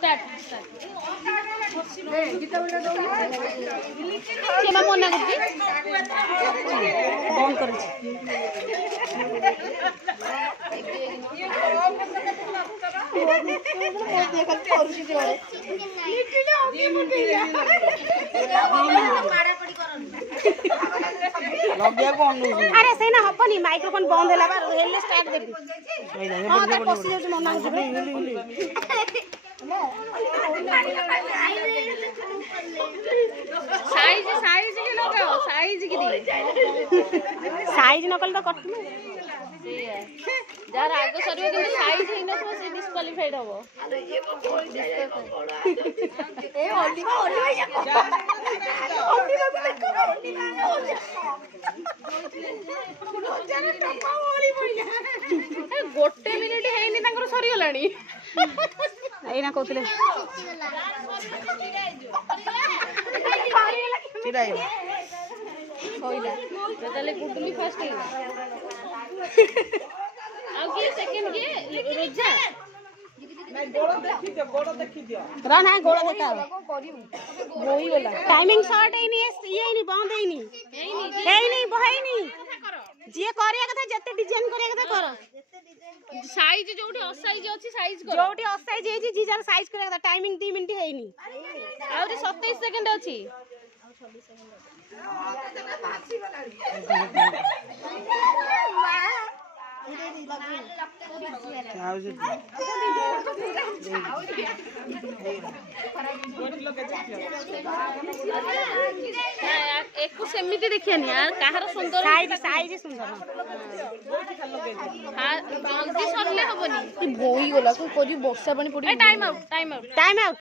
start सीमा मना करती बंद कर अरे से ना हबनी माइक्रोफोन बंद हैला बार हेले स्टार्ट देबी हां त पसी जाउ मना करती साइज साइज के लगाओ साइज की दी साइज नकल तो कटनु जार आगो सरियो कि साइज ही न तो से डिस्क्वालीफाइड हो ए ओली या ओली देखो ओली जाने टपा ओली पड़िया गोटे मिनिट हेनी तांकर सरी गलानी एना कहतले चिराई होइला ताले गुडली फर्स्ट हेला आ की सेकंड के रोजा मैं गोड़ देखि दियो रा ना गोड़ देखा होई वाला टाइमिंग शॉर्ट है नहीं ये नहीं बंद है नहीं बहै नहीं जे करिया कथा जते डिजाइन करिया कथा कर साइज जोठी असाइज अछि साइज कर जोठी असाइज है जी जार साइज करिया कथा टाइमिंग 2 मिनिट है नहीं और 27 सेकंड अछि एक सेमिति देखियानी यार काहर सुंदर साइज साइज सुंदर हां जल्दी सरले हबनी बोई गला को कोजी वर्षा पानी पड़ी टाइम आउट